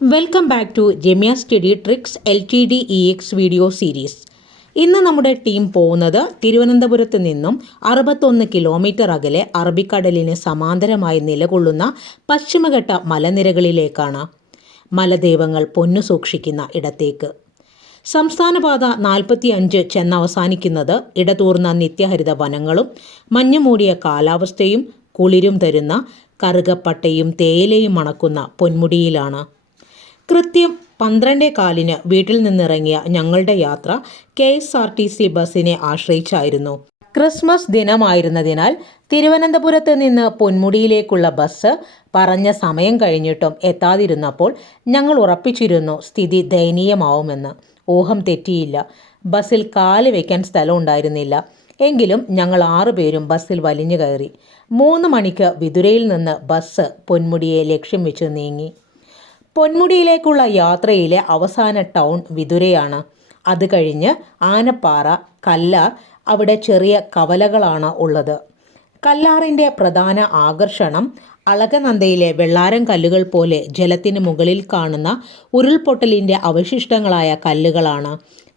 Welcome back to ജെമിയ study tricks LTD-EX video series. ഇന്ന് നമ്മുടെ ടീം പോകുന്നത് തിരുവനന്തപുരത്ത് നിന്നും 61 കിലോമീറ്റർ അകലെ അറബിക്കടലിന് സമാന്തരമായി നിലകൊള്ളുന്ന പശ്ചിമഘട്ട മലനിരകളിലേക്കാണ്. മലദൈവങ്ങൾ പൊന്നു സൂക്ഷിക്കുന്ന ഇടത്തേക്ക്. സംസ്ഥാനപാത 45 ചെന്നവസാനിക്കുന്നത് ഇടതൂർന്ന നിത്യഹരിത വനങ്ങളും മഞ്ഞുമൂടിയ കാലാവസ്ഥയും കുളിരും തരുന്ന കറുകപ്പട്ടയും തേയിലയും മണക്കുന്ന പൊന്മുടിയിലാണ്. കൃത്യം 12:15 വീട്ടിൽ നിന്നിറങ്ങിയ ഞങ്ങളുടെ യാത്ര KSRTC ബസ്സിനെ ആശ്രയിച്ചായിരുന്നു. ക്രിസ്മസ് ദിനമായിരുന്നതിനാൽ തിരുവനന്തപുരത്ത് നിന്ന് പൊന്മുടിയിലേക്കുള്ള ബസ് പറഞ്ഞ സമയം കഴിഞ്ഞിട്ടും എത്താതിരുന്നപ്പോൾ ഞങ്ങൾ ഉറപ്പിച്ചിരുന്നു സ്ഥിതി ദയനീയമാവുമെന്ന്. ഊഹം തെറ്റിയില്ല. ബസ്സിൽ കാല് വയ്ക്കാൻ സ്ഥലം ഉണ്ടായിരുന്നില്ല. എങ്കിലും ഞങ്ങൾ 6 പേരും ബസ്സിൽ വലിഞ്ഞു കയറി. 3 മണിക്ക് വിതുരയിൽ നിന്ന് ബസ് പൊന്മുടിയെ ലക്ഷ്യം വെച്ച് നീങ്ങി. പൊന്മുടിയിലേക്കുള്ള യാത്രയിലെ അവസാന ടൗൺ വിതുരയാണ്. അത് കഴിഞ്ഞ് ആനപ്പാറ, കല്ലാർ, അവിടെ ചെറിയ കവലകളാണ് ഉള്ളത്. കല്ലാറിൻ്റെ പ്രധാന ആകർഷണം അളകനന്ദയിലെ വെള്ളാരം കല്ലുകൾ പോലെ ജലത്തിന് മുകളിൽ കാണുന്ന ഉരുൾപൊട്ടലിൻ്റെ അവശിഷ്ടങ്ങളായ കല്ലുകളാണ്.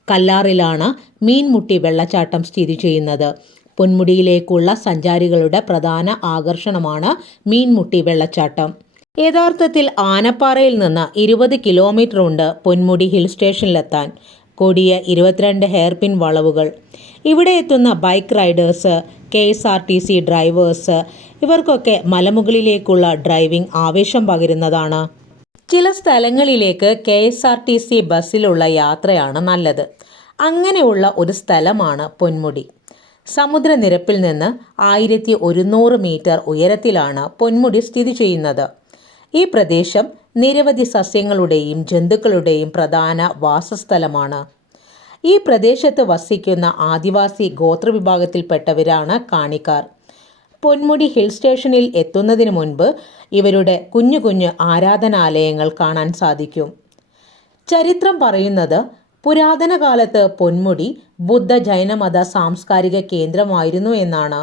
കല്ലാറിലാണ് മീൻമുട്ടി വെള്ളച്ചാട്ടം സ്ഥിതി ചെയ്യുന്നത്. പൊന്മുടിയിലേക്കുള്ള സഞ്ചാരികളുടെ പ്രധാന ആകർഷണമാണ് മീൻമുട്ടി വെള്ളച്ചാട്ടം. യഥാർത്ഥത്തിൽ ആനപ്പാറയിൽ നിന്ന് 20 കിലോമീറ്റർ ഉണ്ട് പൊന്മുടി ഹിൽ സ്റ്റേഷനിലെത്താൻ. കൊടിയ 22 ഹെയർപിൻ വളവുകൾ. ഇവിടെ എത്തുന്ന ബൈക്ക് റൈഡേഴ്സ്, KSRTC ഡ്രൈവേഴ്സ് ഇവർക്കൊക്കെ മലമുകളിലേക്കുള്ള ഡ്രൈവിംഗ് ആവേശം പകരുന്നതാണ്. ചില സ്ഥലങ്ങളിലേക്ക് KSRTC ബസ്സിലുള്ള യാത്രയാണ് നല്ലത്. അങ്ങനെയുള്ള ഒരു സ്ഥലമാണ് പൊന്മുടി. സമുദ്രനിരപ്പിൽ നിന്ന് 1100 മീറ്റർ ഉയരത്തിലാണ് പൊന്മുടി സ്ഥിതി ചെയ്യുന്നത്. ഈ പ്രദേശം നിരവധി സസ്യങ്ങളുടെയും ജന്തുക്കളുടെയും പ്രധാന വാസസ്ഥലമാണ്. ഈ പ്രദേശത്ത് വസിക്കുന്ന ആദിവാസി ഗോത്രവിഭാഗത്തിൽപ്പെട്ടവരാണ് കാണിക്കാർ. പൊന്മുടി ഹിൽ സ്റ്റേഷനിൽ എത്തുന്നതിന് മുൻപ് ഇവരുടെ കുഞ്ഞു കുഞ്ഞു ആരാധനാലയങ്ങൾ കാണാൻ സാധിക്കും. ചരിത്രം പറയുന്നത് പുരാതന കാലത്ത് പൊന്മുടി ബുദ്ധ ജൈനമത സാംസ്കാരിക കേന്ദ്രമായിരുന്നു എന്നാണ്.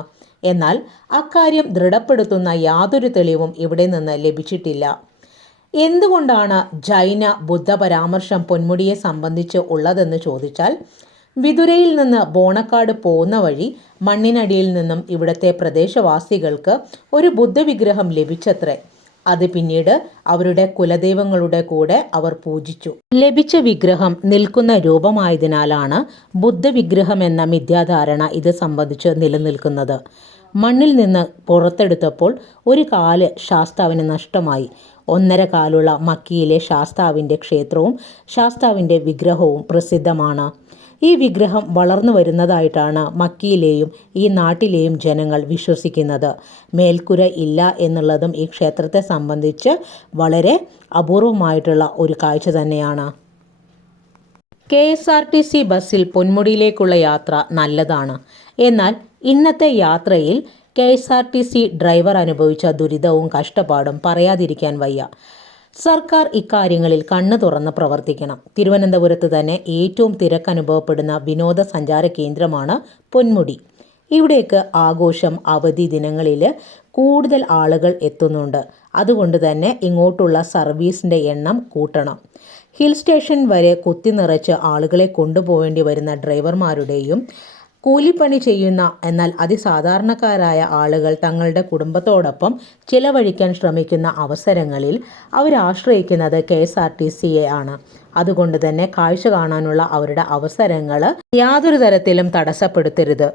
എന്നാൽ അക്കാര്യം ദൃഢപ്പെടുത്തുന്ന യാതൊരു തെളിവും ഇവിടെ നിന്ന് ലഭിച്ചിട്ടില്ല. എന്തുകൊണ്ടാണ് ജൈന ബുദ്ധ പരാമർശം പൊന്മുടിയെ സംബന്ധിച്ച് ഉള്ളതെന്ന് ചോദിച്ചാൽ, വിതുരയിൽ നിന്ന് ബോണക്കാട് പോകുന്ന വഴി മണ്ണിനടിയിൽ നിന്നും ഇവിടുത്തെ പ്രദേശവാസികൾക്ക് ഒരു ബുദ്ധവിഗ്രഹം ലഭിച്ചത്രേ. അത് പിന്നീട് അവരുടെ കുലദൈവങ്ങളുടെ കൂടെ അവർ പൂജിച്ചു. ലഭിച്ച വിഗ്രഹം നിൽക്കുന്ന രൂപമായതിനാലാണ് ബുദ്ധവിഗ്രഹം എന്ന മിഥ്യാധാരണ ഇത് സംബന്ധിച്ച് നിലനിൽക്കുന്നത്. മണ്ണിൽ നിന്ന് പുറത്തെടുത്തപ്പോൾ ഒരു കാല് ശാസ്താവിന് നഷ്ടമായി. 1.5 കാലുള്ള മക്കിയിലെ ശാസ്താവിൻ്റെ ക്ഷേത്രവും ശാസ്താവിൻ്റെ വിഗ്രഹവും പ്രസിദ്ധമാണ്. ഈ വിഗ്രഹം വളർന്നു വരുന്നതായിട്ടാണ് മക്കിയിലെയും ഈ നാട്ടിലെയും ജനങ്ങൾ വിശ്വസിക്കുന്നത്. മേൽക്കുര ഇല്ല എന്നുള്ളതും ഈ ക്ഷേത്രത്തെ സംബന്ധിച്ച് വളരെ അപൂർവമായിട്ടുള്ള ഒരു കാഴ്ച തന്നെയാണ്. KSRTC ബസ്സിൽ പൊന്മുടിയിലേക്കുള്ള യാത്ര നല്ലതാണ്. എന്നാൽ ഇന്നത്തെ യാത്രയിൽ KSRTC ഡ്രൈവർ അനുഭവിച്ച ദുരിതവും കഷ്ടപ്പാടും പറയാതിരിക്കാൻ വയ്യ. സർക്കാർ ഇക്കാര്യങ്ങളിൽ കണ്ണു തുറന്ന് പ്രവർത്തിക്കണം. തിരുവനന്തപുരത്ത് തന്നെ ഏറ്റവും തിരക്കനുഭവപ്പെടുന്ന വിനോദസഞ്ചാര കേന്ദ്രമാണ് പൊന്മുടി. ഇവിടേക്ക് ആഘോഷം, അവധി ദിനങ്ങളിൽ കൂടുതൽ ആളുകൾ എത്തുന്നുണ്ട്. അതുകൊണ്ട് തന്നെ ഇങ്ങോട്ടുള്ള സർവീസിൻ്റെ എണ്ണം കൂട്ടണം. ഹിൽ സ്റ്റേഷൻ വരെ കുത്തിനിറച്ച് ആളുകളെ കൊണ്ടുപോകേണ്ടി വരുന്ന ഡ്രൈവർമാരുടെയും കൂലിപ്പണി ചെയ്യുന്ന എന്നാൽ അതിസാധാരണക്കാരായ ആളുകൾ തങ്ങളുടെ കുടുംബത്തോടൊപ്പം ചിലവഴിക്കാൻ ശ്രമിക്കുന്ന അവസരങ്ങളിൽ അവരാശ്രയിക്കുന്നത് KSRTCയെ ആണ്. അതുകൊണ്ട് തന്നെ കാഴ്ച കാണാനുള്ള അവരുടെ അവസരങ്ങൾ യാതൊരു തരത്തിലും തടസ്സപ്പെടുത്തരുത്.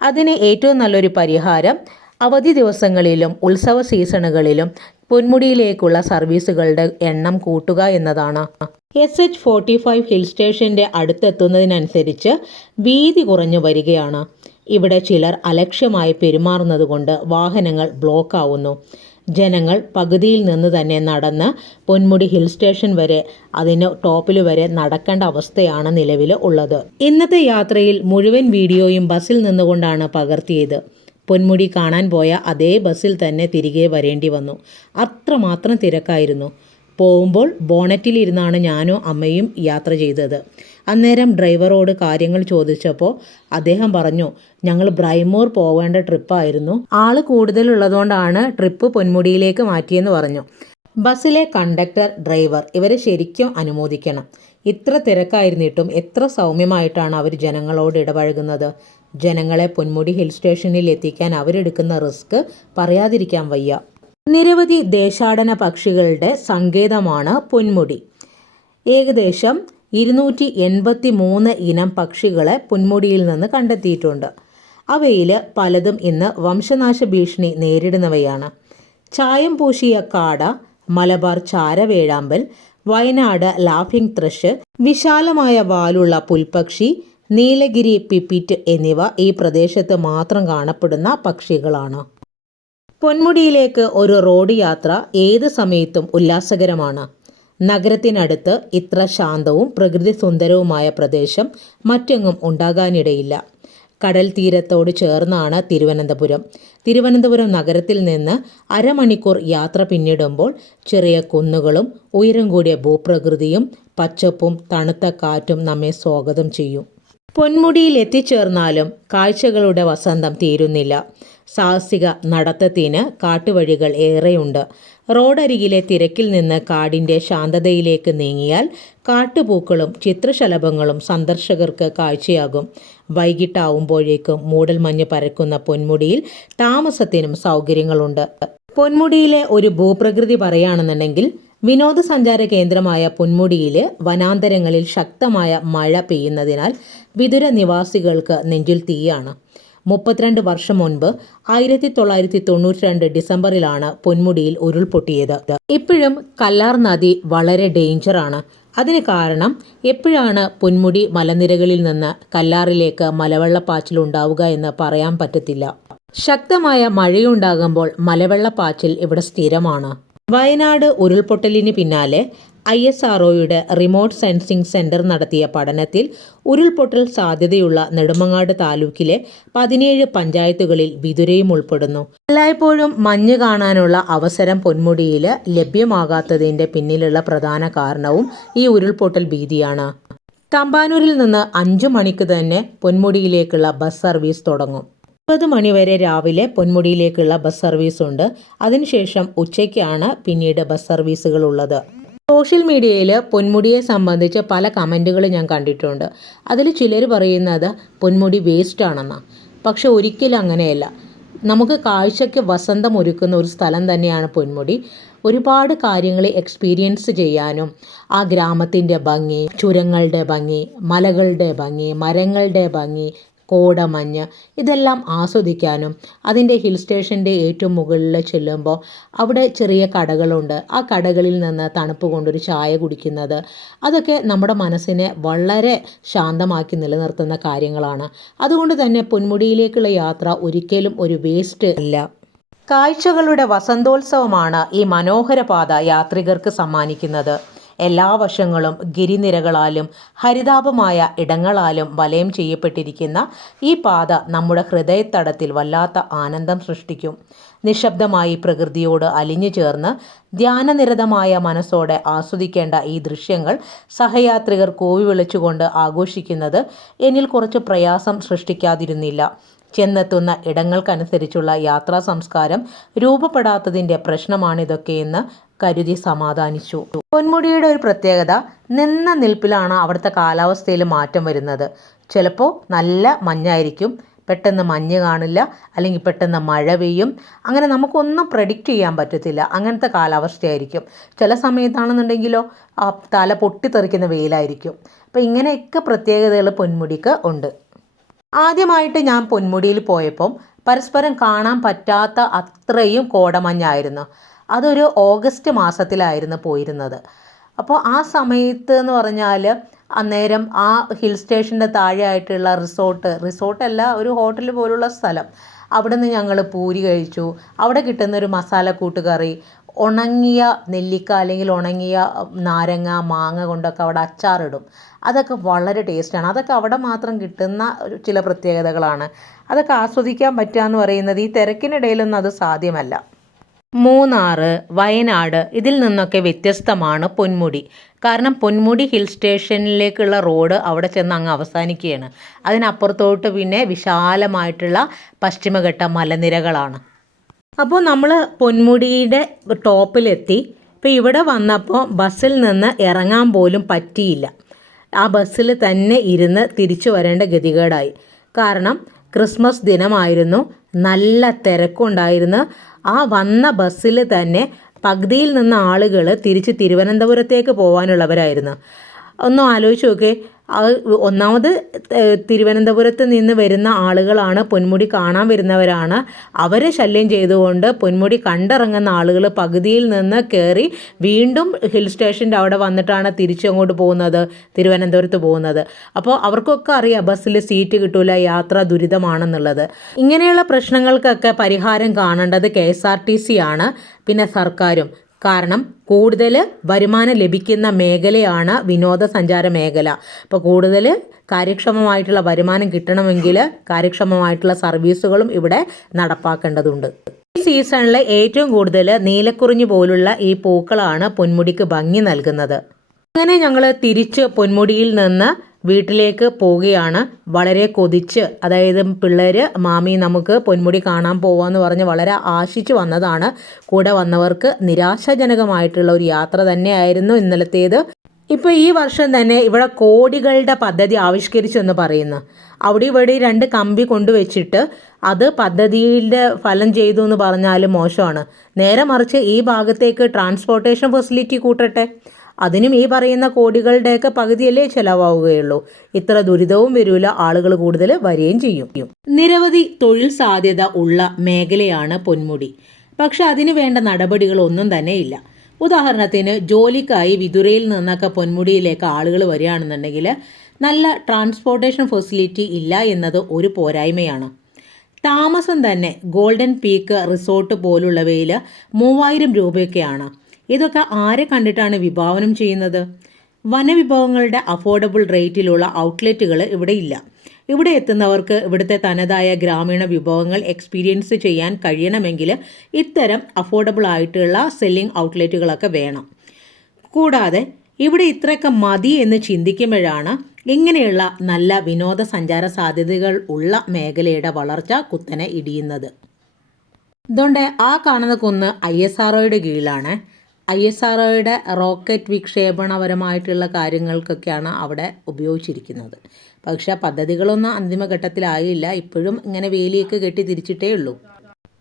അതിന് ഏറ്റവും നല്ലൊരു പരിഹാരം അവധി ദിവസങ്ങളിലും ഉത്സവ സീസണുകളിലും പൊന്മുടിയിലേക്കുള്ള സർവീസുകളുടെ എണ്ണം കൂട്ടുക എന്നതാണ്. SH45 ഹിൽ സ്റ്റേഷൻ്റെ അടുത്തെത്തുന്നതിനനുസരിച്ച് വീതി കുറഞ്ഞു വരികയാണ്. ഇവിടെ ചിലർ അലക്ഷ്യമായി പെരുമാറുന്നതുകൊണ്ട് വാഹനങ്ങൾ ബ്ലോക്കാവുന്നു. ജനങ്ങൾ പകുതിയിൽ നിന്ന് തന്നെ നടന്ന് പൊന്മുടി ഹിൽ സ്റ്റേഷൻ വരെ, അതിന് ടോപ്പിൽ വരെ നടക്കേണ്ട അവസ്ഥയാണ് നിലവിൽ ഉള്ളത്. ഇന്നത്തെ യാത്രയിൽ മുഴുവൻ വീഡിയോയും ബസ്സിൽ നിന്നുകൊണ്ടാണ് പകർത്തിയത്. പൊന്മുടി കാണാൻ പോയ അതേ ബസ്സിൽ തന്നെ തിരികെ വരേണ്ടി വന്നു. അത്രമാത്രം തിരക്കായിരുന്നു. പോകുമ്പോൾ ബോണറ്റിലിരുന്നാണ് ഞാനും അമ്മയും യാത്ര ചെയ്തത്. അന്നേരം ഡ്രൈവറോട് കാര്യങ്ങൾ ചോദിച്ചപ്പോൾ അദ്ദേഹം പറഞ്ഞു, ഞങ്ങൾ ബ്രൈമൂർ പോവേണ്ട ട്രിപ്പായിരുന്നു, ആൾ കൂടുതലുള്ളതുകൊണ്ടാണ് ട്രിപ്പ് പൊന്മുടിയിലേക്ക് മാറ്റിയെന്ന് പറഞ്ഞു. ബസ്സിലെ കണ്ടക്ടർ, ഡ്രൈവർ ഇവരെ ശരിക്കും അനുമോദിക്കണം. ഇത്ര തിരക്കായിരുന്നിട്ടും എത്ര സൗമ്യമായിട്ടാണ് അവർ ജനങ്ങളോട് ഇടപഴകുന്നത്. ജനങ്ങളെ പൊന്മുടി ഹിൽ സ്റ്റേഷനിൽ എത്തിക്കാൻ അവരെടുക്കുന്ന റിസ്ക് പറയാതിരിക്കാൻ വയ്യ. നിരവധി ദേശാടന പക്ഷികളുടെ സങ്കേതമാണ് പൊന്മുടി. ഏകദേശം 283 ഇനം പക്ഷികളെ പൊന്മുടിയിൽ നിന്ന് കണ്ടെത്തിയിട്ടുണ്ട്. അവയിൽ പലതും ഇന്ന് വംശനാശ ഭീഷണി നേരിടുന്നവയാണ്. ചായം പൂശിയ കാട, മലബാർ ചാരവേഴാമ്പൽ, വയനാട് ലാഫിംഗ് ത്രഷ്, വിശാലമായ വാലുള്ള പുൽപക്ഷി, നീലഗിരി പിപ്പിറ്റ് എന്നിവ ഈ പ്രദേശത്ത് മാത്രം കാണപ്പെടുന്ന പക്ഷികളാണ്. പൊന്മുടിയിലേക്ക് ഒരു റോഡ് യാത്ര ഏത് സമയത്തും ഉല്ലാസകരമാണ്. നഗരത്തിനടുത്ത് ഇത്ര ശാന്തവും പ്രകൃതി സുന്ദരവുമായ പ്രദേശം മറ്റെങ്ങും ഉണ്ടാകാനിടയില്ല. കടൽ തീരത്തോട് ചേർന്നാണ് തിരുവനന്തപുരം നഗരത്തിൽ നിന്ന് അരമണിക്കൂർ യാത്ര പിന്നിടുമ്പോൾ ചെറിയ കുന്നുകളും ഉയരം കൂടിയ ഭൂപ്രകൃതിയും പച്ചപ്പും തണുത്ത കാറ്റും നമ്മെ സ്വാഗതം ചെയ്യും. പൊന്മുടിയിൽ എത്തിച്ചേർന്നാലും കാഴ്ചകളുടെ വസന്തം തീരുന്നില്ല. സാഹസിക നടത്തത്തിന് കാട്ടുവഴികൾ ഏറെയുണ്ട്. റോഡരികിലെ തിരക്കിൽ നിന്ന് കാടിൻ്റെ ശാന്തതയിലേക്ക് നീങ്ങിയാൽ കാട്ടുപൂക്കളും ചിത്രശലഭങ്ങളും സന്ദർശകർക്ക് കാഴ്ചയാകും. വൈകിട്ടാവുമ്പോഴേക്കും മൂടൽമഞ്ഞ് പരക്കുന്ന പൊന്മുടിയിൽ താമസത്തിനും സൗകര്യങ്ങളുണ്ട്. പൊന്മുടിയിലെ ഒരു ഭൂപ്രകൃതി പറയുകയാണെന്നുണ്ടെങ്കിൽ, വിനോദസഞ്ചാര കേന്ദ്രമായ പൊന്മുടിയിൽ വനാന്തരങ്ങളിൽ ശക്തമായ മഴ പെയ്യുന്നതിനാൽ വിദൂര നിവാസികൾക്ക് നെഞ്ചിൽ തീയാണ്. 32 വർഷം മുൻപ് 1992 ഡിസംബറിലാണ് പൊന്മുടിയിൽ ഉരുൾപൊട്ടിയത്. ഇപ്പോഴും കല്ലാർ നദി വളരെ ഡേഞ്ചറാണ്. അതിന് കാരണം എപ്പോഴാണ് പൊന്മുടി മലനിരകളിൽ നിന്ന് കല്ലാറിലേക്ക് മലവെള്ളപ്പാച്ചിൽ ഉണ്ടാവുക എന്ന് പറയാൻ പറ്റത്തില്ല. ശക്തമായ മഴയുണ്ടാകുമ്പോൾ മലവെള്ളപ്പാച്ചിൽ ഇവിടെ സ്ഥിരമാണ്. വയനാട് ഉരുൾപൊട്ടലിന് പിന്നാലെ ISROയുടെ റിമോട്ട് സെൻസിംഗ് സെന്റർ നടത്തിയ പഠനത്തിൽ ഉരുൾപൊട്ടൽ സാധ്യതയുള്ള നെടുമങ്ങാട് താലൂക്കിലെ 17 പഞ്ചായത്തുകളിൽ വിതുരയും ഉൾപ്പെടുന്നു. എല്ലായ്പ്പോഴും മഞ്ഞ് കാണാനുള്ള അവസരം പൊന്മുടിയിൽ ലഭ്യമാകാത്തതിൻ്റെ പിന്നിലുള്ള പ്രധാന കാരണവും ഈ ഉരുൾപൊട്ടൽ ഭീതിയാണ്. തമ്പാനൂരിൽ നിന്ന് 5 മണിക്ക് തന്നെ പൊന്മുടിയിലേക്കുള്ള ബസ് സർവീസ് തുടങ്ങും. 9 മണിവരെ രാവിലെ പൊന്മുടിയിലേക്കുള്ള ബസ് സർവീസ് ഉണ്ട്. അതിനുശേഷം ഉച്ചയ്ക്കാണ് പിന്നീട് ബസ് സർവീസുകൾ ഉള്ളത്. സോഷ്യൽ മീഡിയയിൽ പൊന്മുടിയെ സംബന്ധിച്ച് പല കമൻറ്റുകൾ ഞാൻ കണ്ടിട്ടുണ്ട്. അതിൽ ചിലർ പറയുന്നത് പൊന്മുടി വേസ്റ്റ് ആണെന്നാണ്. പക്ഷെ ഒരിക്കലും അങ്ങനെയല്ല. നമുക്ക് കാഴ്ചയ്ക്ക് വസന്തം ഒരുക്കുന്ന ഒരു സ്ഥലം തന്നെയാണ് പൊന്മുടി. ഒരുപാട് കാര്യങ്ങൾ എക്സ്പീരിയൻസ് ചെയ്യാനും ആ ഗ്രാമത്തിൻ്റെ ഭംഗി, ചുരങ്ങളുടെ ഭംഗി, മലകളുടെ ഭംഗി, മരങ്ങളുടെ ഭംഗി, കോടമഞ്ഞ് ഇതെല്ലാം ആസ്വദിക്കാനും, അതിൻ്റെ ഹിൽ സ്റ്റേഷൻ്റെ ഏറ്റവും മുകളിൽ ചെല്ലുമ്പോൾ അവിടെ ചെറിയ കടകളുണ്ട്. ആ കടകളിൽ നിന്ന് തണുപ്പ് കൊണ്ടൊരു ചായ കുടിക്കുന്നത്, അതൊക്കെ നമ്മുടെ മനസ്സിനെ വളരെ ശാന്തമാക്കി നിലനിർത്തുന്ന കാര്യങ്ങളാണ്. അതുകൊണ്ട് തന്നെ പൊന്മുടിയിലേക്കുള്ള യാത്ര ഒരിക്കലും ഒരു വേസ്റ്റ് അല്ല. കാഴ്ചകളുടെ വസന്തോത്സവമാണ് ഈ മനോഹര പാത യാത്രികർക്ക് സമ്മാനിക്കുന്നത്. എല്ലാ വശങ്ങളും ഗിരിനിരകളാലും ഹരിതാപമായ ഇടങ്ങളാലും വലയം ചെയ്യപ്പെട്ടിരിക്കുന്ന ഈ പാത നമ്മുടെ ഹൃദയത്തടത്തിൽ വല്ലാത്ത ആനന്ദം സൃഷ്ടിക്കും. നിശബ്ദമായി പ്രകൃതിയോട് അലിഞ്ഞു ചേർന്ന് ധ്യാനനിരതമായ മനസ്സോടെ ആസ്വദിക്കേണ്ട ഈ ദൃശ്യങ്ങൾ സഹയാത്രികർ കോവി വിളിച്ചുകൊണ്ട് ആഘോഷിക്കുന്നത് എന്നിൽ കുറച്ച് പ്രയാസം സൃഷ്ടിക്കാതിരുന്നില്ല. ചെന്നെത്തുന്ന ഇടങ്ങൾക്കനുസരിച്ചുള്ള യാത്രാ സംസ്കാരം രൂപപ്പെടാത്തതിൻ്റെ പ്രശ്നമാണിതൊക്കെയെന്ന് കരുതി സമാധാനിച്ചു. പൊന്മുടിയുടെ ഒരു പ്രത്യേകത, നിന്ന നിൽപ്പിലാണ് അവിടുത്തെ കാലാവസ്ഥയിൽ മാറ്റം വരുന്നത്. ചിലപ്പോൾ നല്ല മഞ്ഞായിരിക്കും, പെട്ടെന്ന് മഞ്ഞ് കാണില്ല, അല്ലെങ്കിൽ പെട്ടെന്ന് മഴ പെയ്യും. അങ്ങനെ നമുക്കൊന്നും പ്രെഡിക്റ്റ് ചെയ്യാൻ പറ്റത്തില്ല. അങ്ങനത്തെ കാലാവസ്ഥയായിരിക്കും. ചില സമയത്താണെന്നുണ്ടെങ്കിലോ തല പൊട്ടിത്തെറിക്കുന്ന വെയിലായിരിക്കും. അപ്പോൾ ഇങ്ങനെയൊക്കെ പ്രത്യേകതകൾ പൊന്മുടിക്ക് ഉണ്ട്. ആദ്യമായിട്ട് ഞാൻ പൊന്മുടിയിൽ പോയപ്പം പരസ്പരം കാണാൻ പറ്റാത്ത അത്രയും കോടമഞ്ഞായിരുന്നു. അതൊരു ഓഗസ്റ്റ് മാസത്തിലായിരുന്നു പോയിരുന്നത്. അപ്പോൾ ആ സമയത്ത് എന്ന് പറഞ്ഞാൽ അന്നേരം ആ ഹിൽ സ്റ്റേഷൻ്റെ താഴെയായിട്ടുള്ള റിസോർട്ടല്ല, ഒരു ഹോട്ടൽ പോലുള്ള സ്ഥലം. അവിടെ നിന്ന് ഞങ്ങൾ പൂരി കഴിച്ചു. അവിടെ കിട്ടുന്നൊരു മസാലക്കൂട്ട് കറി, ഉണങ്ങിയ നെല്ലിക്ക അല്ലെങ്കിൽ ഉണങ്ങിയ നാരങ്ങ, മാങ്ങ കൊണ്ടൊക്കെ അവിടെ അച്ചാറിടും. അതൊക്കെ വളരെ ടേസ്റ്റാണ്. അതൊക്കെ അവിടെ മാത്രം കിട്ടുന്ന ചില പ്രത്യേകതകളാണ്. അതൊക്കെ ആസ്വദിക്കാൻ പറ്റുക എന്ന് പറയുന്നത് ഈ തിരക്കിനിടയിലൊന്നും അത് സാധ്യമല്ല. മൂന്നാർ, വയനാട് ഇതിൽ നിന്നൊക്കെ വ്യത്യസ്തമാണ് പൊന്മുടി. കാരണം പൊന്മുടി ഹിൽ സ്റ്റേഷനിലേക്കുള്ള റോഡ് അവിടെ ചെന്ന് അങ്ങ് അവസാനിക്കുകയാണ്. അതിനപ്പുറത്തോട്ട് പിന്നെ വിശാലമായിട്ടുള്ള പശ്ചിമഘട്ട മലനിരകളാണ്. അപ്പോൾ നമ്മൾ പൊന്മുടിയുടെ ടോപ്പിലെത്തി. അപ്പോൾ ഇവിടെ വന്നപ്പോൾ ബസ്സിൽ നിന്ന് ഇറങ്ങാൻ പോലും പറ്റിയില്ല. ആ ബസ്സിൽ തന്നെ ഇരുന്ന് തിരിച്ചു വരേണ്ട ഗതികേടായി. കാരണം ക്രിസ്മസ് ദിനമായിരുന്നു, നല്ല തിരക്കുണ്ടായിരുന്നു. ആ വന്ന ബസ്സിൽ തന്നെ പകുതിയിൽ നിന്ന് ആളുകൾ തിരിച്ച് തിരുവനന്തപുരത്തേക്ക് പോകാനുള്ളവരായിരുന്നു. ഒന്ന് ആലോചിച്ച് നോക്കേ. ഒന്നാമത് തിരുവനന്തപുരത്ത് നിന്ന് വരുന്ന ആളുകളാണ്, പൊന്മുടി കാണാൻ വരുന്നവരാണ്. അവരെ ശല്യം ചെയ്തുകൊണ്ട് പൊന്മുടി കണ്ടിറങ്ങുന്ന ആളുകൾ പകുതിയിൽ നിന്ന് കയറി വീണ്ടും ഹിൽ സ്റ്റേഷൻ്റെ അവിടെ വന്നിട്ടാണ് തിരിച്ചങ്ങോട്ട് പോകുന്നത്, തിരുവനന്തപുരത്ത് പോകുന്നത്. അപ്പോൾ അവർക്കൊക്കെ അറിയാം ബസ്സിൽ സീറ്റ് കിട്ടൂല, യാത്ര ദുരിതമാണെന്നുള്ളത്. ഇങ്ങനെയുള്ള പ്രശ്നങ്ങൾക്കൊക്കെ പരിഹാരം കാണേണ്ടത് KSRTC ആണ്, പിന്നെ സർക്കാരും. കാരണം കൂടുതൽ വരുമാനം ലഭിക്കുന്ന മേഖലയാണ് വിനോദസഞ്ചാര മേഖല. അപ്പോൾ കൂടുതൽ കാര്യക്ഷമമായിട്ടുള്ള വരുമാനം കിട്ടണമെങ്കിൽ കാര്യക്ഷമമായിട്ടുള്ള സർവീസുകളും ഇവിടെ നടപ്പാക്കേണ്ടതുണ്ട്. ഈ സീസണിൽ ഏറ്റവും കൂടുതൽ നീലക്കുറിഞ്ഞി പോലുള്ള ഈ പൂക്കളാണ് പൊന്മുടിക്ക് ഭംഗി നൽകുന്നത്. അങ്ങനെ ഞങ്ങൾ തിരിച്ച് പൊന്മുടിയിൽ നിന്ന് വീട്ടിലേക്ക് പോവുകയാണ്. വളരെ കൊതിച്ച്, അതായത് പിള്ളേർ മാമി നമുക്ക് പൊന്മുടി കാണാൻ പോവാന്ന് പറഞ്ഞ് വളരെ ആശിച്ചു വന്നതാണ്. കൂടെ വന്നവർക്ക് നിരാശാജനകമായിട്ടുള്ള ഒരു യാത്ര തന്നെയായിരുന്നു ഇന്നലത്തേത്. ഇപ്പോൾ ഈ വർഷം തന്നെ ഇവിടെ കോടികളുടെ പദ്ധതി ആവിഷ്കരിച്ചെന്ന് പറയുന്നു. അവിടെ ഇവിടെ 2 കമ്പി കൊണ്ടുവച്ചിട്ട് അത് പദ്ധതിയുടെ ഫലം ചെയ്തു എന്ന് പറഞ്ഞാൽ മോശമാണ്. നേരെ മറിച്ച് ഈ ഭാഗത്തേക്ക് ട്രാൻസ്പോർട്ടേഷൻ ഫെസിലിറ്റി കൂട്ടട്ടെ, അതിനും ഈ പറയുന്ന കോടികളുടെയൊക്കെ പകുതിയല്ലേ ചിലവാവുകയുള്ളൂ. ഇത്ര ദുരിതവും വരില്ല, ആളുകൾ കൂടുതൽ വരികയും ചെയ്യും. നിരവധി തൊഴിൽ സാധ്യത ഉള്ള മേഖലയാണ് പൊന്മുടി. പക്ഷെ അതിന് വേണ്ട നടപടികളൊന്നും തന്നെ ഇല്ല. ഉദാഹരണത്തിന് ജോലിക്കായി വിതുരയിൽ നിന്നൊക്കെ പൊന്മുടിയിലേക്ക് ആളുകൾ വരികയാണെന്നുണ്ടെങ്കിൽ നല്ല ട്രാൻസ്പോർട്ടേഷൻ ഫെസിലിറ്റി ഇല്ല എന്നത് ഒരു പോരായ്മയാണ്. താമസം തന്നെ ഗോൾഡൻ പീക്ക് റിസോർട്ട് പോലുള്ളവയിൽ 3000 രൂപയൊക്കെയാണ്. ഇതൊക്കെ ആരെ കണ്ടിട്ടാണ് വിഭാവനം ചെയ്യുന്നത്? വനവിഭവങ്ങളുടെ അഫോർഡബിൾ റേറ്റിലുള്ള ഔട്ട്ലെറ്റുകൾ ഇവിടെ ഇല്ല. ഇവിടെ എത്തുന്നവർക്ക് ഇവിടുത്തെ തനതായ ഗ്രാമീണ വിഭവങ്ങൾ എക്സ്പീരിയൻസ് ചെയ്യാൻ കഴിയണമെങ്കിൽ ഇത്തരം അഫോർഡബിൾ ആയിട്ടുള്ള സെല്ലിംഗ് ഔട്ട്ലെറ്റുകളൊക്കെ വേണം. കൂടാതെ ഇവിടെ ഇത്രയൊക്കെ മതി എന്ന് ചിന്തിക്കുമ്പോഴാണ് ഇങ്ങനെയുള്ള നല്ല വിനോദസഞ്ചാര സാധ്യതകൾ ഉള്ള മേഖലയുടെ വളർച്ച കുത്തനെ ഇടിയുന്നത്. ഇതുകൊണ്ട് ആ കാണുന്ന കുന്ന് ISROയുടെ കീഴിലാണ്. ISROയുടെ റോക്കറ്റ് വിക്ഷേപണപരമായിട്ടുള്ള കാര്യങ്ങൾക്കൊക്കെയാണ് അവിടെ ഉപയോഗിച്ചിരിക്കുന്നത്. പക്ഷേ പദ്ധതികളൊന്നും അന്തിമഘട്ടത്തിലായില്ല. ഇപ്പോഴും ഇങ്ങനെ വേലിയൊക്കെ കെട്ടി തിരിച്ചിട്ടേ ഉള്ളൂ.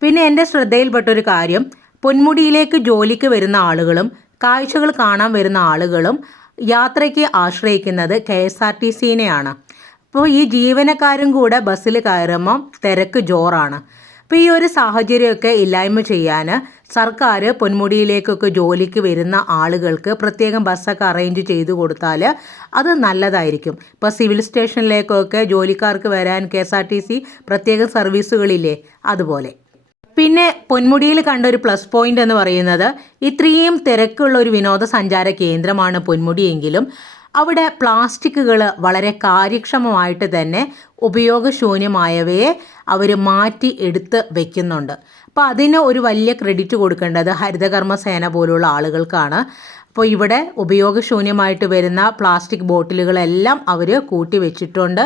പിന്നെ എൻ്റെ ശ്രദ്ധയിൽപ്പെട്ടൊരു കാര്യം, പൊന്മുടിയിലേക്ക് ജോലിക്ക് വരുന്ന ആളുകളും കാഴ്ചകൾ കാണാൻ വരുന്ന ആളുകളും യാത്രയ്ക്ക് ആശ്രയിക്കുന്നത് KSRTCനെയാണ്. അപ്പോൾ ഈ ജീവനക്കാരും കൂടെ ബസ്സിൽ കയറുമ്പോൾ തിരക്ക് ജോറാണ്. അപ്പോൾ ഈ ഒരു സാഹചര്യമൊക്കെ ഇല്ലായ്മ ചെയ്യാൻ സർക്കാർ പൊന്മുടിയിലേക്കൊക്കെ ജോലിക്ക് വരുന്ന ആളുകൾക്ക് പ്രത്യേകം ബസ്സൊക്കെ അറേഞ്ച് ചെയ്ത് കൊടുത്താൽ അത് നല്ലതായിരിക്കും. ഇപ്പോൾ സിവിൽ സ്റ്റേഷനിലേക്കൊക്കെ ജോലിക്കാർക്ക് വരാൻ KSRTC പ്രത്യേക സർവീസുകളില്ലേ, അതുപോലെ. പിന്നെ പൊന്മുടിയിൽ കണ്ട ഒരു പ്ലസ് പോയിന്റ് എന്ന് പറയുന്നത്, ഇത്രയും തിരക്കുള്ള ഒരു വിനോദസഞ്ചാര കേന്ദ്രമാണ് പൊന്മുടിയെങ്കിലും അവിടെ പ്ലാസ്റ്റിക്കുകൾ വളരെ കാര്യക്ഷമമായിട്ട് തന്നെ ഉപയോഗശൂന്യമായവയെ അവർ മാറ്റി എടുത്ത് വയ്ക്കുന്നുണ്ട്. അപ്പോൾ അതിന് ഒരു വലിയ ക്രെഡിറ്റ് കൊടുക്കേണ്ടത് ഹരിതകർമ്മസേന പോലുള്ള ആളുകൾക്കാണ്. അപ്പോൾ ഇവിടെ ഉപയോഗശൂന്യമായിട്ട് വരുന്ന പ്ലാസ്റ്റിക് ബോട്ടിലുകളെല്ലാം അവർ കൂട്ടി വെച്ചിട്ടുണ്ട്.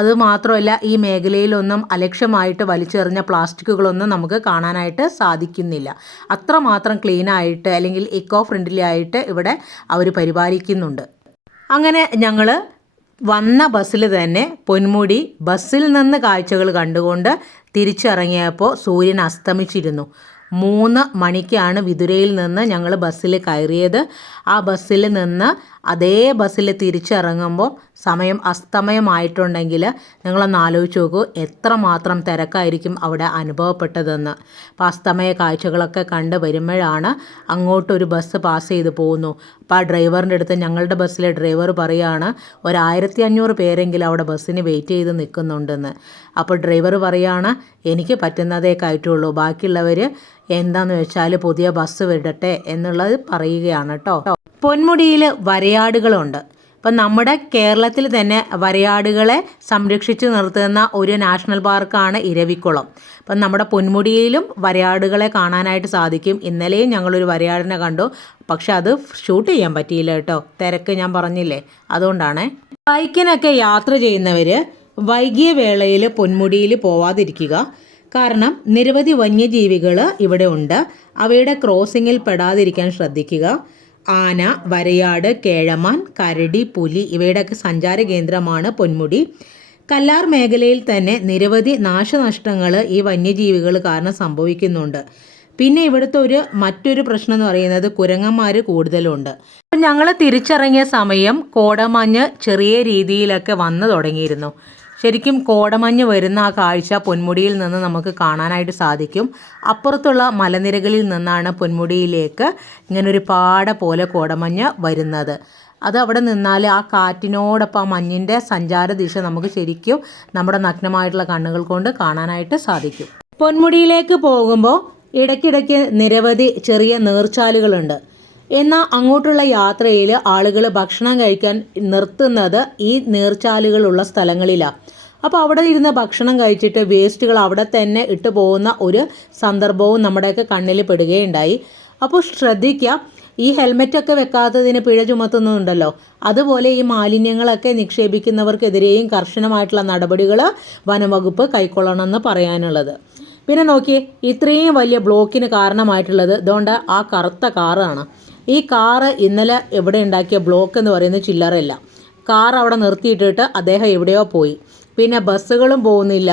അതുമാത്രമല്ല ഈ മേഖലയിലൊന്നും അലക്ഷ്യമായിട്ട് വലിച്ചെറിഞ്ഞ പ്ലാസ്റ്റിക്കുകളൊന്നും നമുക്ക് കാണാനായിട്ട് സാധിക്കുന്നില്ല. അത്രമാത്രം ക്ലീനായിട്ട് അല്ലെങ്കിൽ ഇക്കോ ഫ്രണ്ട്ലി ആയിട്ട് ഇവിടെ അവർ പരിപാലിക്കുന്നുണ്ട്. അങ്ങനെ ഞങ്ങൾ വന്ന ബസ്സിൽ തന്നെ പൊന്മുടി ബസ്സിൽ നിന്ന് കാഴ്ചകൾ കണ്ടുകൊണ്ട് തിരിച്ചിറങ്ങിയപ്പോൾ സൂര്യൻ അസ്തമിച്ചിരുന്നു. 3 മണിക്കാണ് വിതുരയിൽ നിന്ന് ഞങ്ങൾ ബസ്സിൽ കയറിയത്. ആ ബസ്സിൽ നിന്ന് അതേ ബസ്സിൽ തിരിച്ചിറങ്ങുമ്പോൾ സമയം അസ്തമയമായിട്ടുണ്ടെങ്കിൽ നിങ്ങളൊന്ന് ആലോചിച്ച് നോക്കൂ, എത്രമാത്രം തിരക്കായിരിക്കും അവിടെ അനുഭവപ്പെട്ടതെന്ന്. അപ്പോൾ അസ്തമയ കാഴ്ചകളൊക്കെ കണ്ട് വരുമ്പോഴാണ് അങ്ങോട്ടൊരു ബസ് പാസ് ചെയ്ത് പോകുന്നു. അപ്പോൾ ആ ഡ്രൈവറിൻ്റെ അടുത്ത്, ഞങ്ങളുടെ ബസ്സിലെ ഡ്രൈവർ പറയുകയാണ് 1500 പേരെങ്കിലും അവിടെ ബസ്സിന് വെയിറ്റ് ചെയ്ത് നിൽക്കുന്നുണ്ടെന്ന്. അപ്പോൾ ഡ്രൈവർ പറയുകയാണ്, എനിക്ക് പറ്റുന്നതേ കയറ്റുള്ളൂ, ബാക്കിയുള്ളവർ എന്താണെന്ന് വെച്ചാൽ പുതിയ ബസ് വിടട്ടെ എന്നുള്ളത് പറയുകയാണ് കേട്ടോ. പൊന്മുടിയിൽ വരയാടുകളുണ്ട്. അപ്പം നമ്മുടെ കേരളത്തിൽ തന്നെ വരയാടുകളെ സംരക്ഷിച്ച് നിർത്തുന്ന ഒരു നാഷണൽ പാർക്കാണ് ഇരവിക്കുളം. അപ്പം നമ്മുടെ പൊന്മുടിയിലും വരയാടുകളെ കാണാനായിട്ട് സാധിക്കും. ഇന്നലെയും ഞങ്ങളൊരു വരയാടിനെ കണ്ടു. പക്ഷെ അത് ഷൂട്ട് ചെയ്യാൻ പറ്റിയില്ല കേട്ടോ, തിരക്ക് ഞാൻ പറഞ്ഞില്ലേ, അതുകൊണ്ടാണ്. ബൈക്കിനൊക്കെ യാത്ര ചെയ്യുന്നവർ വൈകിയ വേളയിൽ പൊന്മുടിയിൽ പോവാതിരിക്കുക. കാരണം നിരവധി വന്യജീവികൾ ഇവിടെ ഉണ്ട്. അവയുടെ ക്രോസിങ്ങിൽ പെടാതിരിക്കാൻ ശ്രദ്ധിക്കുക. ആന, വരയാട്, കേഴമാൻ, കരടി, പുലി ഇവയുടെയൊക്കെ സഞ്ചാര കേന്ദ്രമാണ് പൊന്മുടി. കല്ലാർ മേഖലയിൽ തന്നെ നിരവധി നാശനഷ്ടങ്ങൾ ഈ വന്യജീവികൾ കാരണം സംഭവിക്കുന്നുണ്ട്. പിന്നെ ഇവിടുത്തെ മറ്റൊരു പ്രശ്നം എന്ന് പറയുന്നത് കുരങ്ങന്മാർ കൂടുതലുണ്ട്. ഞങ്ങൾ തിരിച്ചിറങ്ങിയ സമയം കോടമഞ്ഞ് ചെറിയ രീതിയിലൊക്കെ വന്നു തുടങ്ങിയിരുന്നു. ശരിക്കും കോടമഞ്ഞ് വരുന്ന ആ കാഴ്ച പൊന്മുടിയിൽ നിന്ന് നമുക്ക് കാണാനായിട്ട് സാധിക്കും. അപ്പുറത്തുള്ള മലനിരകളിൽ നിന്നാണ് പൊന്മുടിയിലേക്ക് ഇങ്ങനൊരു പാട പോലെ കോടമഞ്ഞ് വരുന്നത്. അത് അവിടെ നിന്നാൽ ആ കാറ്റിനോടൊപ്പം ആ മഞ്ഞിൻ്റെ സഞ്ചാര ദിശ നമുക്ക് ശരിക്കും നമ്മുടെ നഗ്നമായിട്ടുള്ള കണ്ണുകൾ കൊണ്ട് കാണാനായിട്ട് സാധിക്കും. പൊന്മുടിയിലേക്ക് പോകുമ്പോൾ ഇടയ്ക്കിടയ്ക്ക് നിരവധി ചെറിയ നീർച്ചാലുകളുണ്ട്. എന്നാൽ അങ്ങോട്ടുള്ള യാത്രയിൽ ആളുകൾ ഭക്ഷണം കഴിക്കാൻ നിർത്തുന്നത് ഈ നീർച്ചാലുകളുള്ള സ്ഥലങ്ങളിലാണ്. അപ്പോൾ അവിടെ ഇരുന്ന് ഭക്ഷണം കഴിച്ചിട്ട് വേസ്റ്റുകൾ അവിടെ തന്നെ ഇട്ട് പോകുന്ന ഒരു സന്ദർഭവും നമ്മുടെയൊക്കെ കണ്ണിൽ പെടുകയുണ്ടായി. അപ്പോൾ ശ്രദ്ധിക്കുക, ഈ ഹെൽമെറ്റൊക്കെ വെക്കാത്തതിന് പിഴ ചുമത്തുന്നുണ്ടല്ലോ, അതുപോലെ ഈ മാലിന്യങ്ങളൊക്കെ നിക്ഷേപിക്കുന്നവർക്കെതിരെയും കർശനമായിട്ടുള്ള നടപടികൾ വനംവകുപ്പ് കൈക്കൊള്ളണമെന്ന് പറയാനുള്ളത്. പിന്നെ നോക്കിയേ, ഇത്രയും വലിയ ബ്ലോക്കിന് കാരണമായിട്ടുള്ളത് ഇതുകൊണ്ട് ആ കറുത്ത കാറാണ്. ഈ കാറ് ഇന്നലെ എവിടെ ഉണ്ടാക്കിയ ബ്ലോക്ക് എന്ന് പറയുന്നത് ചില്ലറയില്ല. കാർ അവിടെ നിർത്തിയിട്ടിട്ട് അദ്ദേഹം എവിടെയോ പോയി. പിന്നെ ബസ്സുകളും പോകുന്നില്ല,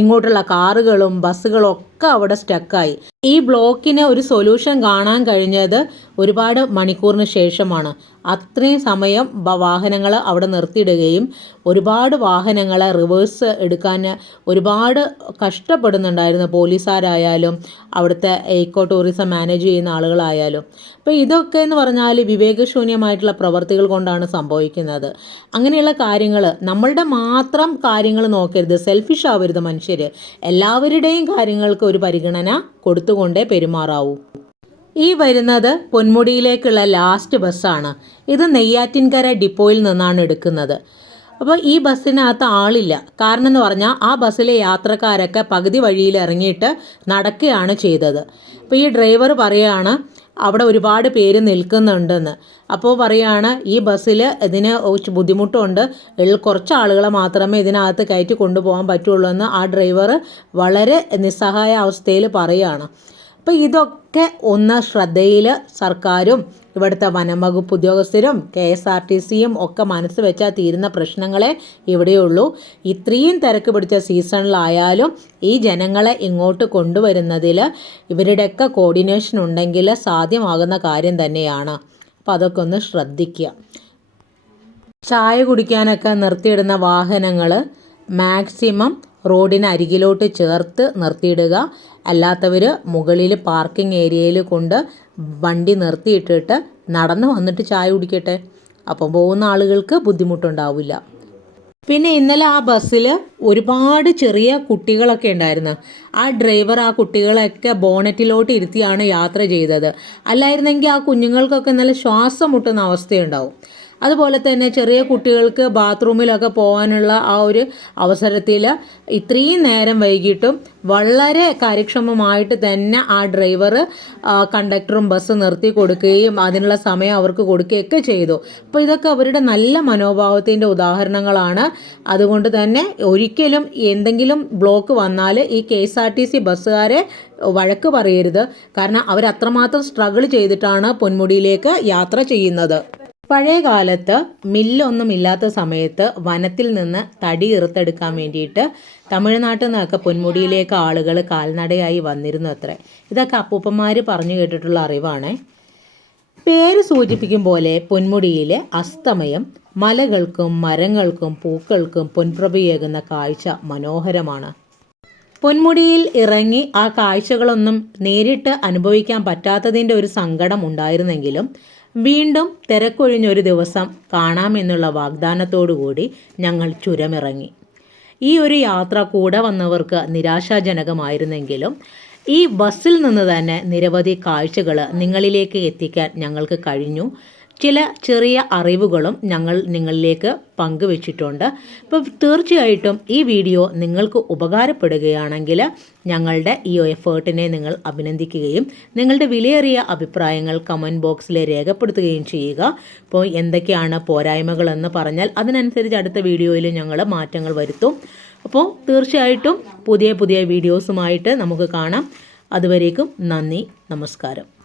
ഇങ്ങോട്ടുള്ള കാറുകളും ബസ്സുകളും ഒക്കെ അവിടെ സ്റ്റക്കായി. ഈ ബ്ലോക്കിന് ഒരു സൊല്യൂഷൻ കാണാൻ കഴിഞ്ഞത് ഒരുപാട് മണിക്കൂറിന് ശേഷമാണ്. അത്രയും സമയം വാഹനങ്ങൾ അവിടെ നിർത്തിയിടുകയും ഒരുപാട് വാഹനങ്ങളെ റിവേഴ്സ് എടുക്കാൻ ഒരുപാട് കഷ്ടപ്പെടുന്നുണ്ടായിരുന്നു പോലീസുകാരായാലും അവിടുത്തെ എക്കോ ടൂറിസം മാനേജ് ചെയ്യുന്ന ആളുകളായാലും. അപ്പോൾ ഇതൊക്കെ എന്ന് പറഞ്ഞാൽ വിവേകശൂന്യമായിട്ടുള്ള പ്രവർത്തികൾ കൊണ്ടാണ് സംഭവിക്കുന്നത്. അങ്ങനെയുള്ള കാര്യങ്ങൾ, നമ്മളുടെ മാത്രം കാര്യങ്ങൾ നോക്കരുത്, സെൽഫിഷ് ആവരുത് മനുഷ്യർ. എല്ലാവരുടെയും കാര്യങ്ങൾക്ക് ഒരു പരിഗണന കൊടുത്തുകൊണ്ടേ പെരുമാറാവൂ. ഈ വരുന്നത് പൊന്മുടിയിലേക്കുള്ള ലാസ്റ്റ് ബസ്സാണ്. ഇത് നെയ്യാറ്റിൻകര ഡിപ്പോയിൽ നിന്നാണ് എടുക്കുന്നത്. അപ്പോൾ ഈ ബസ്സിനകത്ത് ആളില്ല. കാരണം എന്ന് പറഞ്ഞാൽ ആ ബസ്സിലെ യാത്രക്കാരൊക്കെ പകുതി വഴിയിൽ ഇറങ്ങിയിട്ട് നടക്കുകയാണ് ചെയ്തത്. അപ്പോൾ ഈ ഡ്രൈവർ പറയുകയാണ് അവിടെ ഒരുപാട് പേര് നിൽക്കുന്നുണ്ടെന്ന്. അപ്പോൾ പറയുകയാണ് ഈ ബസ്സിൽ ഇതിന് ബുദ്ധിമുട്ടുണ്ട്, കുറച്ച് ആളുകളെ മാത്രമേ ഇതിനകത്ത് കയറ്റി കൊണ്ടുപോകാൻ പറ്റുള്ളൂ എന്ന് ആ ഡ്രൈവർ വളരെ നിസ്സഹായ അവസ്ഥയിൽ പറയുകയാണ്. അപ്പോൾ ഇതൊക്കെ ഒന്ന് ശ്രദ്ധയിൽ സർക്കാരും ഇവിടുത്തെ വനംവകുപ്പ് ഉദ്യോഗസ്ഥരും KSRTCയും ഒക്കെ മനസ്സ് വെച്ചാൽ തീരുന്ന പ്രശ്നങ്ങളെ ഇവിടെയുള്ളൂ. ഇത്രയും തിരക്ക് പിടിച്ച സീസണിലായാലും ഈ ജനങ്ങളെ ഇങ്ങോട്ട് കൊണ്ടുവരുന്നതിൽ ഇവരുടെയൊക്കെ കോർഡിനേഷൻ ഉണ്ടെങ്കിൽ സാധ്യമാകുന്ന കാര്യം തന്നെയാണ്. അപ്പോൾ അതൊക്കെ ഒന്ന് ശ്രദ്ധിക്കുക. ചായ കുടിക്കാനൊക്കെ നിർത്തിയിടുന്ന വാഹനങ്ങൾ മാക്സിമം റോഡിന് അരികിലോട്ട് ചേർത്ത് നിർത്തിയിടുക. അല്ലാത്തവർ മുകളിൽ പാർക്കിംഗ് ഏരിയയിൽ കൊണ്ട് വണ്ടി നിർത്തിയിട്ടിട്ട് നടന്ന് വന്നിട്ട് ചായ കുടിക്കട്ടെ. അപ്പം പോകുന്ന ആളുകൾക്ക് ബുദ്ധിമുട്ടുണ്ടാവില്ല. പിന്നെ ഇന്നലെ ആ ബസ്സിൽ ഒരുപാട് ചെറിയ കുട്ടികളൊക്കെ ഉണ്ടായിരുന്നു. ആ ഡ്രൈവർ ആ കുട്ടികളെയൊക്കെ ബോണറ്റിലോട്ട് ഇരുത്തിയാണ് യാത്ര ചെയ്തത്. അല്ലായിരുന്നെങ്കിൽ ആ കുഞ്ഞുങ്ങൾക്കൊക്കെ നല്ല ശ്വാസം മുട്ടുന്ന അവസ്ഥയുണ്ടാവും. അതുപോലെ തന്നെ ചെറിയ കുട്ടികൾക്ക് ബാത്റൂമിലൊക്കെ പോകാനുള്ള ആ ഒരു അവസരത്തിൽ ഇത്രയും നേരം വൈകിട്ടും വളരെ കാര്യക്ഷമമായിട്ട് തന്നെ ആ ഡ്രൈവർ കണ്ടക്ടറും ബസ് നിർത്തി കൊടുക്കുകയും അതിനുള്ള സമയം അവർക്ക് കൊടുക്കുകയൊക്കെ ചെയ്തു. അപ്പോൾ ഇതൊക്കെ അവരുടെ നല്ല മനോഭാവത്തിൻ്റെ ഉദാഹരണങ്ങളാണ്. അതുകൊണ്ട് തന്നെ ഒരിക്കലും എന്തെങ്കിലും ബ്ലോക്ക് വന്നാൽ ഈ KSRTC ബസ്സുകാരെ വഴക്ക് പറയരുത്. കാരണം അവരത്രമാത്രം സ്ട്രഗിൾ ചെയ്തിട്ടാണ് പൊന്മുടിയിലേക്ക് യാത്ര ചെയ്യുന്നത്. പഴയ കാലത്ത് മില്ലൊന്നും ഇല്ലാത്ത സമയത്ത് വനത്തിൽ നിന്ന് തടി ഇറുത്തെടുക്കാൻ വേണ്ടിയിട്ട് തമിഴ്നാട്ടിൽ നിന്നൊക്കെ പൊന്മുടിയിലേക്ക് ആളുകൾ കാൽനടയായി വന്നിരുന്നു അത്രേ. ഇതൊക്കെ അപ്പൂപ്പന്മാർ പറഞ്ഞു കേട്ടിട്ടുള്ള അറിവാണ്. പേര് സൂചിപ്പിക്കും പോലെ പൊന്മുടിയിലെ അസ്തമയം മലകൾക്കും മരങ്ങൾക്കും പൂക്കൾക്കും പൊൻപ്രഭയേകുന്ന കാഴ്ച മനോഹരമാണ്. പൊന്മുടിയിൽ ഇറങ്ങി ആ കാഴ്ചകളൊന്നും നേരിട്ട് അനുഭവിക്കാൻ പറ്റാത്തതിൻ്റെ ഒരു സങ്കടം ഉണ്ടായിരുന്നെങ്കിലും വീണ്ടും തിരക്കൊഴിഞ്ഞൊരു ദിവസം കാണാമെന്നുള്ള വാഗ്ദാനത്തോടുകൂടി ഞങ്ങൾ ചുരമിറങ്ങി. ഈ ഒരു യാത്ര കൂടെ വന്നവർക്ക് നിരാശാജനകമായിരുന്നെങ്കിലും ഈ ബസ്സിൽ നിന്ന് തന്നെ നിരവധി കാഴ്ചകൾ നിങ്ങളിലേക്ക് എത്തിക്കാൻ ഞങ്ങൾക്ക് കഴിഞ്ഞു. ചില ചെറിയ അറിവുകളും ഞങ്ങൾ നിങ്ങളിലേക്ക് പങ്കുവച്ചിട്ടുണ്ട്. അപ്പോൾ തീർച്ചയായിട്ടും ഈ വീഡിയോ നിങ്ങൾക്ക് ഉപകാരപ്പെടുകയാണെങ്കിൽ ഞങ്ങളുടെ ഈ എഫേർട്ടിനെ നിങ്ങൾ അഭിനന്ദിക്കുകയും നിങ്ങളുടെ വിലയേറിയ അഭിപ്രായങ്ങൾ കമൻറ്റ് ബോക്സിൽ രേഖപ്പെടുത്തുകയും ചെയ്യുക. അപ്പോൾ എന്തൊക്കെയാണ് പോരായ്മകളെന്ന് പറഞ്ഞാൽ അതിനനുസരിച്ച് അടുത്ത വീഡിയോയിൽ ഞങ്ങൾ മാറ്റങ്ങൾ വരുത്തും. അപ്പോൾ തീർച്ചയായിട്ടും പുതിയ വീഡിയോസുമായിട്ട് നമുക്ക് കാണാം. അതുവരേക്കും നന്ദി, നമസ്കാരം.